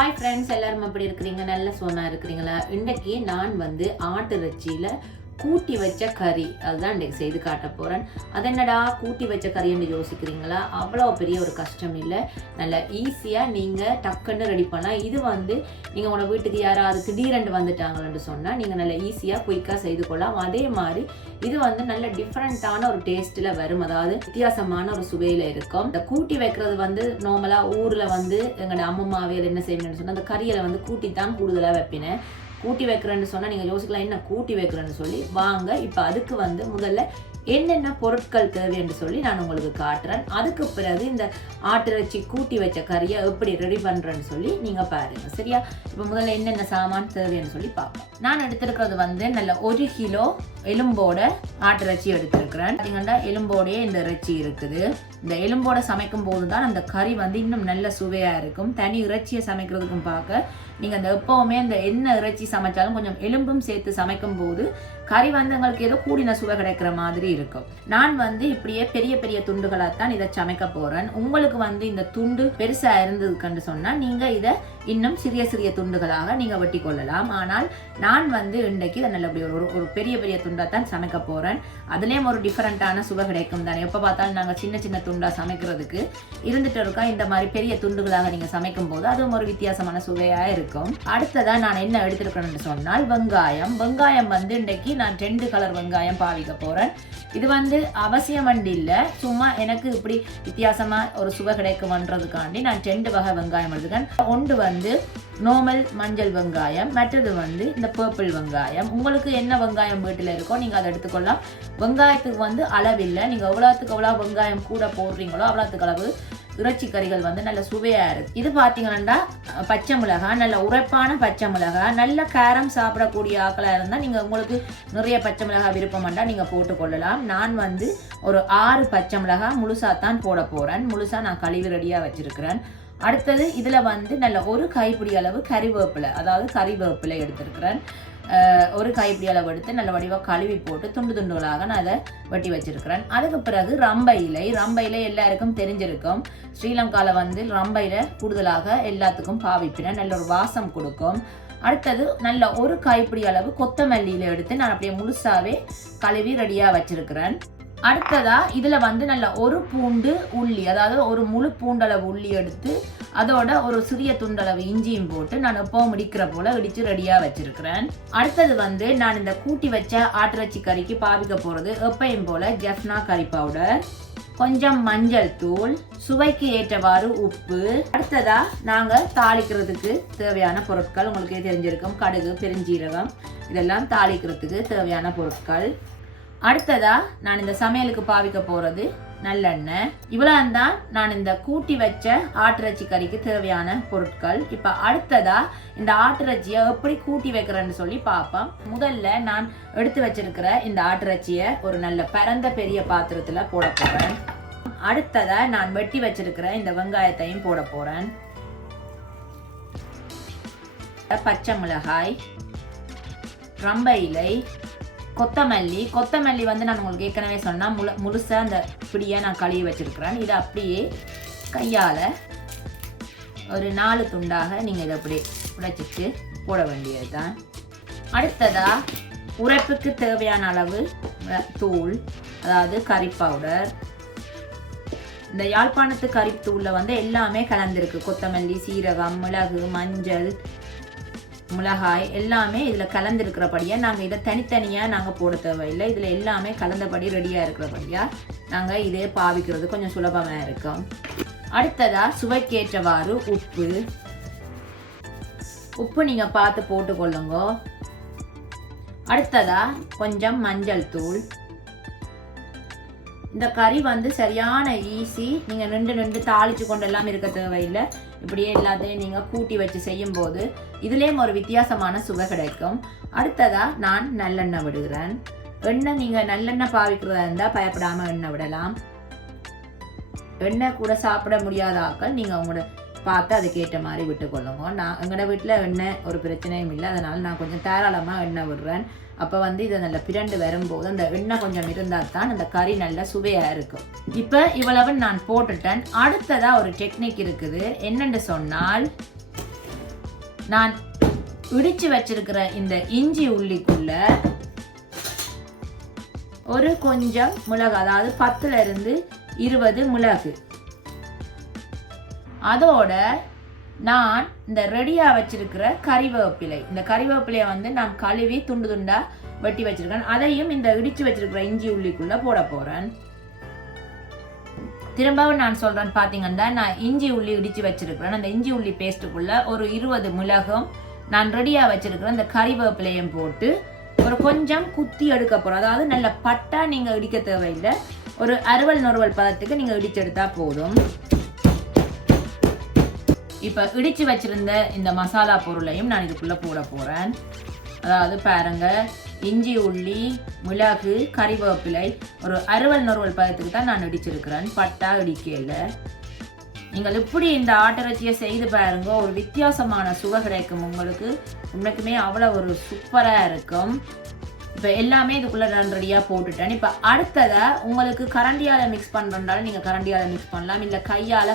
Hi friends எல்லாரும் எப்படி இருக்கிறீங்க? நல்ல சோனா இருக்கிறீங்களா? இன்னைக்கு நான் வந்து ஆட்டு இறைச்சியில கூட்டி வச்ச கறி. அதுதான் இன்றைக்கு செய்து காட்ட போகிறேன் அது என்னடா? கூட்டி வச்ச கறின்னு யோசிக்கிறீங்களா? அவ்வளோ பெரிய ஒரு கஷ்டம் இல்லை. நல்ல ஈஸியாக நீங்கள் டக்குன்னு ரெடி பண்ணால் இது வந்து நீங்கள் உங்களோட வீட்டுக்கு யாராவது திடீரென்று வந்துட்டாங்கன்னு சொன்னால் நீங்கள் நல்லா ஈஸியாக குயிக்காக செய்து கொள்ளலாம். அதே மாதிரி இது வந்து நல்ல டிஃப்ரெண்ட்டான ஒரு டேஸ்ட்டில் வரும். அதாவது வித்தியாசமான ஒரு சுவையில் இருக்கும். இந்த கூட்டி வைக்கிறது வந்து நார்மலாக ஊரில் வந்து எங்களோட அம்மம்மாவியல் என்ன செய்யணும்னு சொன்னால் அந்த கறியில் வந்து கூட்டி தான் கூடுதலாக வைப்பினேன் கூட்டி வைக்கிறேன்னு சொன்னால் நீங்கள் யோசிக்கலாம் என்ன கூட்டி வைக்கிறேன்னு சொல்லி வாங்க இப்போ அதுக்கு வந்து முதல்ல என்னென்ன பொருட்கள் தேவை என்று சொல்லி நான் உங்களுக்கு காட்டுறேன். அதுக்கு பிறகு இந்த ஆட்டிறைச்சி கூட்டி வச்ச கறியை எப்படி ரெடி பண்ணுறேன்னு சொல்லி நீங்கள் பாருங்கள் சரியா? இப்போ முதல்ல என்னென்ன சாமான் தேவைன்னு சொல்லி பார்ப்போம். நான் எடுத்திருக்கிறது வந்து நல்ல ஒரு கிலோ எலும்போட ஆட்டிறைச்சி எடுத்திருக்கிறேன். பார்த்தீங்கன்னா எலும்போடையே இந்த இறைச்சி இருக்குது. இந்த எலும்போட சமைக்கும் போது தான் அந்த கறி வந்து இன்னும் நல்ல சுவையாக இருக்கும். தனி இறைச்சியை சமைக்கிறதுக்கும் பார்க்க நீங்கள் அந்த எப்போவுமே அந்த என்ன இறைச்சி சமைச்சாலும் கொஞ்சம் எலும்பும் சேர்த்து சமைக்கும் போது கறி வந்து ஏதோ கூடின சுவை கிடைக்கிற மாதிரி இருக்கும். நான் வந்து இப்படியே பெரிய பெரிய துண்டுகளாக தான் இதை சமைக்க போகிறேன் உங்களுக்கு வந்து இந்த துண்டு பெருசாக இருந்ததுக்குன்னு சொன்னால் நீங்கள் இதை இன்னும் சிறிய சிறிய துண்டுகளாக நீங்கள் வெட்டி கொள்ளலாம். ஆனால் நான் வந்து இன்றைக்கு நல்ல நல்லபடி ஒரு ஒரு பெரிய பெரிய துண்டாக தான் சமைக்க போகிறேன் அதுலேயும் ஒரு டிஃப்ரெண்ட்டான சுவை கிடைக்கும் தானே. எப்போ பார்த்தாலும் நாங்கள் சின்ன சின்ன துண்டாக சமைக்கிறதுக்கு இருந்துட்டு இருக்கா இந்த மாதிரி பெரிய துண்டுகளாக நீங்கள் சமைக்கும் போது அதுவும் ஒரு வித்தியாசமான சுவையாக இருக்கும். அடுத்ததா நான் என்ன எடுத்துருக்கணும்னு சொன்னால் வெங்காயம். வெங்காயம் வந்து இன்றைக்கு நான் ரெண்டு கலர் வெங்காயம் பாவிக்க போகிறேன் இது வந்து அவசியம் வண்டி இல்லை. சும்மா எனக்கு இப்படி வித்தியாசமாக ஒரு சுவை கிடைக்கும்ன்றதுக்காண்டி நான் ரெண்டு வகை வெங்காயம் எடுத்துக்கேன். ஒன்று வந்து நார்மல் மஞ்சள் வெங்காயம் மற்றது வந்து இந்த பர்பிள் வெங்காயம். உங்களுக்கு என்ன வெங்காயம் வீட்டில் இருக்கோ நீங்கள் அதை எடுத்துக்கொள்ளலாம். வெங்காயத்துக்கு வந்து அளவில்லை. நீங்கள் எவ்வளோத்துக்கு எவ்வளோ வெங்காயம் கூட போடுறீங்களோ அவ்வளோத்துக்கு அளவு இறைச்சி கறிகள் வந்து நல்ல சுவையாக இருக்குது இது பார்த்தீங்கன்னா பச்சை மிளகா நல்ல உரைப்பான பச்சை மிளகா நல்ல கேரம் சாப்பிடக்கூடிய ஆக்களாக இருந்தால் நீங்கள் உங்களுக்கு நிறைய பச்சை மிளகா விருப்பம்ண்டா நீங்கள் போட்டுக்கொள்ளலாம். நான் வந்து ஒரு ஆறு பச்சை மிளகா முழுசா தான் போட போகிறேன் முழுசா நான் கழுவி ரெடியாக வச்சுருக்கிறேன். அடுத்தது இதில் வந்து நல்ல ஒரு கைப்பிடி அளவு கறிவேப்பிலை அதாவது கறிவேப்பிலை எடுத்திருக்கிறேன். ஒரு கைப்பிடி அளவு எடுத்து நல்ல வடிவாக கழுவி போட்டு துண்டு துண்டுகளாக நான் அதை வெட்டி வச்சிருக்கிறேன். அதுக்கு பிறகு ரம்ப இலை ரம்ப இலை எல்லாருக்கும் தெரிஞ்சிருக்கும். ஸ்ரீலங்காவில் வந்து ரம்ப இலை கூடுதலாக எல்லாத்துக்கும் பாவிப்பினேன் நல்ல ஒரு வாசம் கொடுக்கும். அடுத்தது நல்ல ஒரு கைப்பிடி அளவு கொத்தமல்லியில் எடுத்து நான் அப்படியே முழுசாகவே கழுவி ரெடியாக வச்சிருக்கிறேன். அடுத்ததா இதில் வந்து நல்ல ஒரு பூண்டு உள்ளி அதாவது ஒரு முழு பூண்டளவு உள்ளி எடுத்து அதோட ஒரு சிறிய துண்டளவு இஞ்சியும் போட்டு நான் எப்போ முடிக்கிற போல இடித்து ரெடியாக வச்சுருக்கிறேன். அடுத்தது வந்து நான் இந்த கூட்டி வச்ச ஆட்டிறச்சி கறிக்கு பாவிக்க போகிறது எப்பையும் போல ஜெஃப்னா கறி பவுடர் கொஞ்சம் மஞ்சள் தூள் சுவைக்கு ஏற்றவாறு உப்பு. அடுத்ததா நாங்கள் தாளிக்கிறதுக்கு தேவையான பொருட்கள் உங்களுக்கு தெரிஞ்சிருக்கும் கடுகு பெருஞ்சீரகம் இதெல்லாம் தாளிக்கிறதுக்கு தேவையான பொருட்கள். அடுத்ததா நான் இந்த சமையலுக்கு பாவிக்க போறது நல்லெண்ணெய். இவ்வளவு தான் நான் இந்த கூட்டி வச்ச ஆட்டிறைச்சி கறிக்கு தேவையான பொருட்கள். இப்ப அடுத்ததா இந்த ஆட்டிறைச்சியை எப்படி கூட்டி வைக்கிறேன்னு சொல்லி பார்ப்போம் முதல்ல நான் எடுத்து வச்சிருக்கிற இந்த ஆட்டிறைச்சியை ஒரு நல்ல பரந்த பெரிய பாத்திரத்துல போட போறேன். அடுத்ததா நான் வெட்டி வச்சிருக்கிற இந்த வெங்காயத்தையும் போட போறேன். பச்சை மிளகாய் ரம்ப இலை கொத்தமல்லி கொத்தமல்லி வந்து நான் உங்களுக்கு ஏற்கனவே சொன்னால் முழு முழுசாக அந்த பிடியை நான் கழுவி வச்சிருக்கிறேன். இதை அப்படியே கையால் ஒரு நாலு துண்டாக நீங்கள் இதை அப்படி உடைச்சிட்டு போட வேண்டியது தான் அடுத்ததாக உரைப்புக்கு தேவையான அளவு தூள் அதாவது கறி பவுடர் இந்த யாழ்ப்பாணத்து கறி தூளில் வந்து எல்லாமே கலந்துருக்கு. கொத்தமல்லி சீரகம் மிளகு மஞ்சள் மிளகாய் எல்லாமே இதில் கலந்துருக்கிறபடியாக நாங்கள் இதை தனித்தனியாக நாங்கள் போட தேவையில்லை. இதில் எல்லாமே கலந்தபடி ரெடியாக இருக்கிறபடியாக நாங்கள் இதே பாவிக்கிறது கொஞ்சம் சுலபமாக இருக்கும். அடுத்ததாக சுவைக்கேற்றவாறு உப்பு. உப்பு நீங்கள் பார்த்து போட்டுக்கொள்ளுங்க. அடுத்ததாக கொஞ்சம் மஞ்சள் தூள். இந்த கறி வந்து சரியான ஈஸி. நீங்கள் நின்று நின்று தாளிச்சு கொண்டு எல்லாம் இருக்க தேவையில்லை. இப்படியே எல்லாத்தையும் நீங்கள் கூட்டி வச்சு செய்யும் போது இதுலேயும் ஒரு வித்தியாசமான சுவை கிடைக்கும். அடுத்ததாக நான் நல்லெண்ணெய் விடுகிறேன். எண்ணெய் நீங்கள் நல்லெண்ணெய் பாவிக்கிறதா இருந்தால் பயப்படாமல் எண்ணெய் விடலாம். எண்ணெய் கூட சாப்பிட முடியாத ஆக்கள் நீங்கள் உங்களோட பார்த்து அதுக்கேற்ற மாதிரி விட்டுக்கொள்ளுங்க. நான் எங்களோட வீட்டில் எண்ணெய் ஒரு பிரச்சனையும் இல்லை. அதனால் நான் கொஞ்சம் தாராளமாக எண்ணெய் விடுறேன். அப்போ வந்து இதை நல்ல பிரண்டு வரும்போது அந்த எண்ணெய் கொஞ்சம் இருந்தால் தான் அந்த கறி நல்ல சுவையாக இருக்கும். இப்போ இவ்வளவு நான் போட்டுட்டேன். அடுத்ததாக ஒரு டெக்னிக் இருக்குது. என்னென்று சொன்னால் நான் இடிச்சு வச்சிருக்கிற இந்த இஞ்சி உள்ளிக்குள்ள ஒரு கொஞ்சம் மிளகு அதாவது பத்துல இருந்து இருபது மிளகு அதோட நான் இந்த ரெடியாக வச்சிருக்கிற கறிவேப்பிலை. இந்த கறிவேப்பிலையை வந்து நான் கழுவி துண்டு துண்டா வெட்டி வச்சிருக்கேன். அதையும் இந்த இடிச்சு வச்சிருக்கிற இஞ்சி உள்ளிக்குள்ள போட போறேன். திரும்பவும் நான் சொல்றேன் பாத்தீங்கன்னா நான் இஞ்சி உள்ளி இடிச்சு வச்சிருக்கிறேன். அந்த இஞ்சி உள்ளி பேஸ்ட்டுக்குள்ள ஒரு இருபது மிளகும் நான் ரெடியாக வச்சிருக்கிற இந்த கறிவேப்பிலையும் போட்டு ஒரு கொஞ்சம் குத்தி எடுக்க போகிறோம் அதாவது நல்ல பட்டா நீங்கள் இடிக்க தேவையில்லை. ஒரு அறுவல் நொறுவல் பதத்துக்கு நீங்கள் இடிச்செடுத்தா போதும். இப்போ இடித்து வச்சுருந்த இந்த மசாலா பொருளையும் நான் இதுக்குள்ளே போட போகிறேன் அதாவது பாருங்க இஞ்சி உள்ளி மிளகு கறிவேப்பிலை ஒரு அறுவல் நொறுவல் பதத்துக்கு தான் நான் இடிச்சிருக்கிறேன். பட்டா இடிக்கல. நீங்கள் இப்படி இந்த ஆட்டரச்சியை செய்து பாருங்க ஒரு வித்தியாசமான சுவை கிடைக்கும் உங்களுக்கு. உண்மைக்குமே அவ்வளோ ஒரு சூப்பராக இருக்கும். இப்போ எல்லாமே இதுக்குள்ளே நான் ரெடியாக போட்டுட்டேன். இப்போ அடுத்ததை உங்களுக்கு கரண்டியால் மிக்ஸ் பண்ணுறதாலும் நீங்கள் கரண்டியால் மிக்ஸ் பண்ணலாம். இல்லை கையால்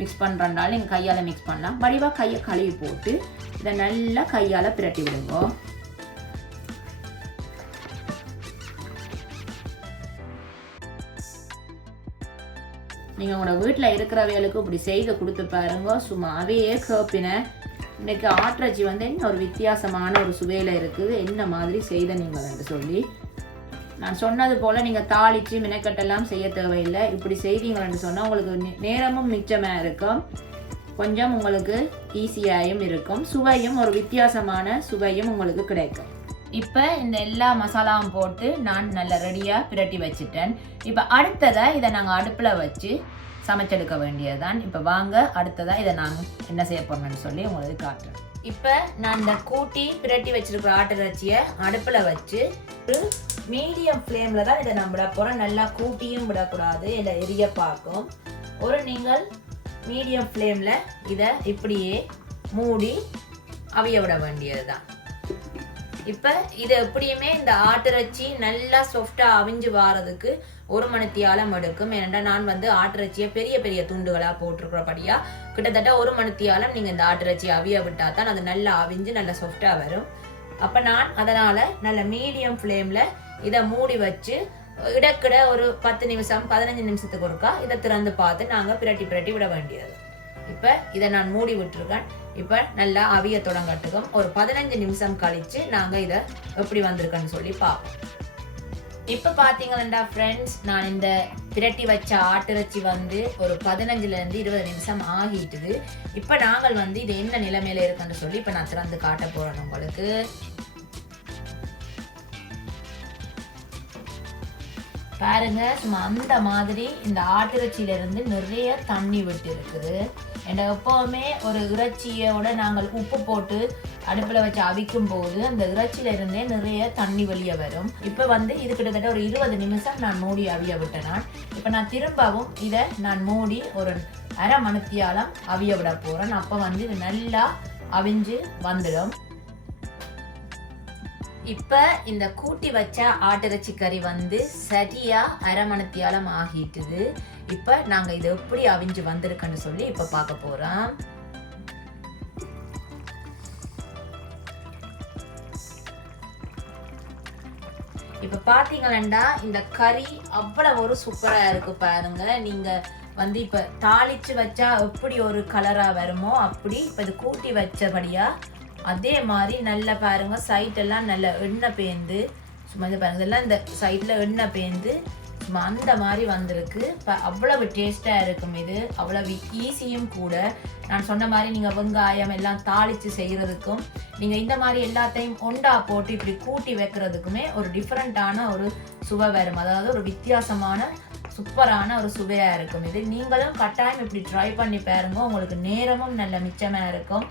மிக்ஸ் பண்ணுறதாலும் நீங்கள் கையால் மிக்ஸ் பண்ணலாம். வடிவாக கையை கழுவி போட்டு இதை நல்லா கையால் பிரட்டி விடுங்க. நீங்கள் உங்களோட வீட்டில் இருக்கிறவைகளுக்கு இப்படி செய்து கொடுத்து பாருங்க. சும்மா அவையே கேப்பின. இன்றைக்கி ஆட்டிறச்சி வந்து என்ன ஒரு வித்தியாசமான ஒரு சுவையில் இருக்குது? என்ன மாதிரி செய்த நீங்கள் என்று சொல்லி. நான் சொன்னது போல் நீங்கள் தாளித்து மினக்கட்டெல்லாம் செய்ய தேவையில்லை. இப்படி செய்தீங்கன்னு சொன்னால் உங்களுக்கு நேரமும் மிச்சமாக இருக்கும். கொஞ்சம் உங்களுக்கு ஈஸியாகவும் இருக்கும். சுவையும் ஒரு வித்தியாசமான சுவையும் உங்களுக்கு கிடைக்கும். இப்போ இந்த எல்லா மசாலாவும் போட்டு நான் நல்லா ரெடியாக பிரட்டி வச்சுட்டேன். இப்போ அடுத்ததை இதை நாங்கள் அடுப்பில் வச்சு சமைச்செடுக்க வேண்டியதுதான். இப்போ வாங்க அடுத்ததாக இதை நாங்கள் என்ன செய்ய போறோம்னு சொல்லி உங்களுக்கு காட்டுறேன். இப்போ நான் இந்த கூட்டி பிரட்டி வச்சிருக்கிற ஆட்டிறைச்சியை அடுப்பில் வச்சு ஒரு மீடியம் ஃப்ளேமில் தான் இதை நான் விட போகிறோம் நல்லா கூட்டியும் விடக்கூடாது. இல்லை எரிய பார்க்கும். ஒரு நீங்கள் மீடியம் ஃப்ளேமில் இதை இப்படியே மூடி அவிய விட வேண்டியது தான் இப்போ இது எப்படியுமே இந்த ஆட்டிறைச்சி நல்லா சாஃப்டாக அவிஞ்சு வாரதுக்கு ஒரு மணித்தியாலம் எடுக்கும் ஏனென்றால் நான் வந்து ஆட்டிறைச்சியை பெரிய பெரிய துண்டுகளாக போட்டிருக்கிறபடியா கிட்டத்தட்ட ஒரு மணித்தியாலம் நீங்கள் இந்த ஆட்டிறைச்சி அவிய விட்டால் தான் அது நல்லா அவிஞ்சு நல்லா சாஃப்டாக வரும். அப்போ நான் அதனால் நல்ல மீடியம் ஃப்ளேமில் இதை மூடி வச்சு இடக்கிட ஒரு பத்து நிமிஷம் பதினஞ்சு நிமிஷத்துக்கு ஒருக்கா இதை திறந்து பார்த்து நாங்கள் பிரட்டி பிரட்டி விட வேண்டியது. இப்போ இதை நான் மூடி விட்டுருக்கேன். இப்போ நல்லா அவிய தொடங்கட்டுக்கும் ஒரு பதினஞ்சு நிமிஷம் கழிச்சு நாங்கள் இதை எப்படி வந்திருக்கேன்னு சொல்லி பார்ப்போம். இப்போ பார்த்தீங்களா ஃப்ரெண்ட்ஸ் நான் இந்த திரட்டி வச்ச ஆட்டிறைச்சி வந்து ஒரு பதினஞ்சுலேருந்து இருபது நிமிஷம் ஆகிட்டுது. இப்போ நாங்கள் வந்து இது என்ன நிலைமையில இருக்குன்னு சொல்லி இப்போ நான் திறந்து காட்ட போகிறேன் உங்களுக்கு. பாருங்க சும்மா அந்த மாதிரி இந்த ஆட்டிறைச்சியிலேருந்து நிறைய தண்ணி விட்டு இருக்குது. And எப்போவுமே ஒரு இறைச்சியோட நாங்கள் உப்பு போட்டு அடுப்பில் வச்சு அவிக்கும் போது அந்த இறைச்சியில இருந்தே நிறைய தண்ணி வெளியே வரும். இப்போ வந்து இது கிட்டத்தட்ட ஒரு இருபது நிமிஷம் நான் மூடி அவிய விட்டேன் நான் இப்போ நான் திரும்பவும் இதை நான் மூடி ஒரு அரை மணித்தியாலம் அவிய விட போறேன். அப்போ வந்து இது நல்லா அவிஞ்சு வந்துடும். இப்ப இந்த கூட்டி வச்ச ஆட்டிறைச்சி கறி வந்து சரியா அரை மணித்தியாலம் ஆகிட்டுது. இப்ப நாங்க இது எப்படி அவிஞ்சு வந்திருக்குன்னு சொல்லி இப்ப பார்க்க போறோம். இப்ப பார்த்தீங்களா இந்த கறி அவ்வளவு ஒரு சூப்பரா இருக்கு பாருங்க. நீங்க வந்து இப்ப தாளிச்சு வச்சா எப்படி ஒரு கலரா வருமோ அப்படி இப்ப இது கூட்டி வச்சபடியா அதே மாதிரி நல்லா பாருங்க சைட் எல்லாம் நல்ல எண்ணெய் பேந்து. சும்மா இது பாருங்க இதெல்லாம் இந்த சைட்ல எண்ணெய் பேந்து அந்த மாதிரி வந்திருக்கு. இப்போ அவ்வளவு டேஸ்ட்டாக இருக்கும் இது. அவ்வளவு ஈஸியும் கூட. நான் சொன்ன மாதிரி நீங்கள் வெங்காயம் எல்லாம் தாளித்து செய்கிறதுக்கும் நீங்கள் இந்த மாதிரி எல்லாத்தையும் ஒண்டா போட்டு இப்படி கூட்டி வைக்கிறதுக்குமே ஒரு டிஃப்ரெண்ட்டான ஒரு சுவை வரும். அதாவது ஒரு வித்தியாசமான சூப்பரான ஒரு சுவையாக இருக்கும் இது. நீங்களும் கட்டாயம் இப்படி ட்ரை பண்ணி பாருங்க. உங்களுக்கு நேரமும் நல்ல மிச்சமாக இருக்கும்.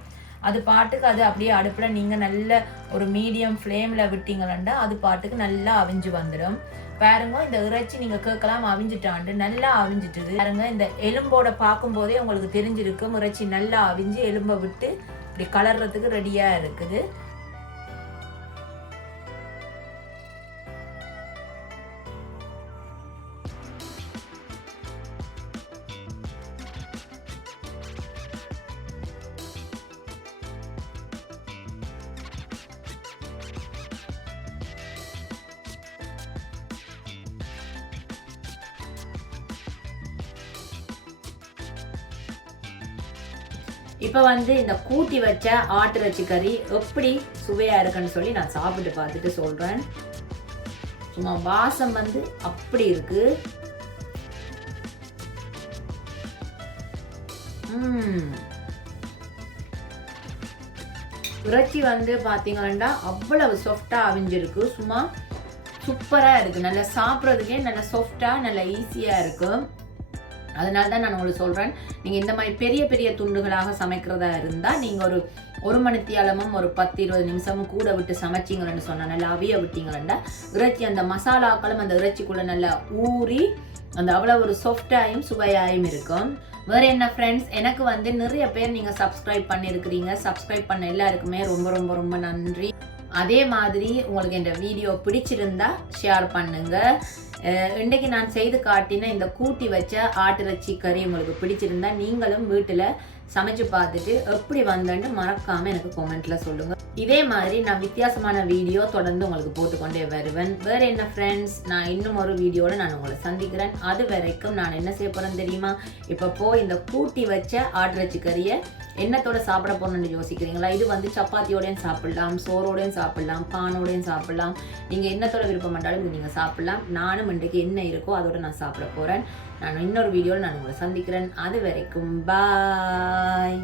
அது பாட்டுக்கு அது அப்படியே அடுப்பில் நீங்கள் நல்ல ஒரு மீடியம் ஃப்ளேமில் விட்டீங்களா அது பாட்டுக்கு நல்லா அவிஞ்சு வந்துடும் பாருங்க இந்த இறைச்சி நீங்க கேட்கலாம் அவிஞ்சிட்டாண்டு நல்லா அவிஞ்சிட்டுது. பாருங்க இந்த எலும்போட பார்க்கும் போதே உங்களுக்கு தெரிஞ்சிருக்கும். இறைச்சி நல்லா அவிஞ்சு எலும்பை விட்டு இப்படி கலர்றதுக்கு ரெடியா இருக்குது. இப்போ வந்து இந்த கூட்டி வச்ச ஆட்டிறைச்சி கறி எப்படி சுவையா இருக்குன்னு சொல்லி நான் சாப்பிட்டு பார்த்துட்டு சொல்றேன். சும்மா வாசம் வந்து அப்படி இருக்கு. ம். இறைச்சி வந்து பார்த்தீங்கன்னா அவ்வளவு சாஃப்டாக அவிஞ்சிருக்கு. சும்மா சூப்பராக இருக்குது நல்லா சாப்பிட்றதுக்கே நல்லா சாஃப்டாக நல்லா ஈஸியாக இருக்கும் அதனால தான் நான் உங்களுக்கு சொல்கிறேன் நீங்கள் இந்த மாதிரி பெரிய பெரிய துண்டுகளாக சமைக்கிறதா இருந்தால் நீங்கள் ஒரு ஒரு மணித்தியாலமும் ஒரு பத்து இருபது நிமிஷமும் கூட விட்டு சமைச்சிங்களேன்னு சொன்னால் நல்லா அவிய விட்டீங்களா இறைச்சி அந்த மசாலாக்களும் அந்த இறைச்சிக்குள்ளே நல்லா ஊறி அந்த அவ்வளோ ஒரு சாஃப்டாயும் சுவையாயும் இருக்கும். வேறு என்ன ஃப்ரெண்ட்ஸ் எனக்கு வந்து நிறைய பேர் நீங்கள் சப்ஸ்கிரைப் பண்ணியிருக்கிறீங்க. சப்ஸ்கிரைப் பண்ண எல்லாருக்குமே ரொம்ப ரொம்ப ரொம்ப நன்றி. அதே மாதிரி உங்களுக்கு இந்த வீடியோ பிடிச்சிருந்தா ஷேர் பண்ணுங்க. இன்றைக்கு நான் செய்து காட்டின இந்த கூட்டி வச்ச ஆட்டிறைச்சி கறி உங்களுக்கு பிடிச்சிருந்தா நீங்களும் வீட்டில் சமைச்சு பார்த்துட்டு எப்படி வந்தேன்னு மறக்காமல் எனக்கு கொமெண்ட்டில் சொல்லுங்கள் இதே மாதிரி நான் வித்தியாசமான வீடியோ தொடர்ந்து உங்களுக்கு போட்டுக்கொண்டே வருவேன். வேற என்ன ஃப்ரெண்ட்ஸ் நான் இன்னும் ஒரு வீடியோவில் நான் உங்களை சந்திக்கிறேன். அது வரைக்கும் நான் என்ன செய்ய போகிறேன் தெரியுமா? இப்போ போய் இந்த கூட்டி வச்ச ஆட்ரச்சி கறியை என்னத்தோட சாப்பிட போகணும்னு யோசிக்கிறீங்களா? இது வந்து சப்பாத்தியோடையும் சாப்பிடலாம் சோறோடையும் சாப்பிடலாம் பானோடையும் சாப்பிடலாம். நீங்கள் என்னத்தோட விருப்பம் பண்ணாலும் இது நீங்கள் சாப்பிடலாம். நானும் இன்றைக்கு என்ன இருக்கோ அதோட நான் சாப்பிட போகிறேன் நான் இன்னொரு வீடியோவில் நான் உங்களை சந்திக்கிறேன். அது வரைக்கும் பாய்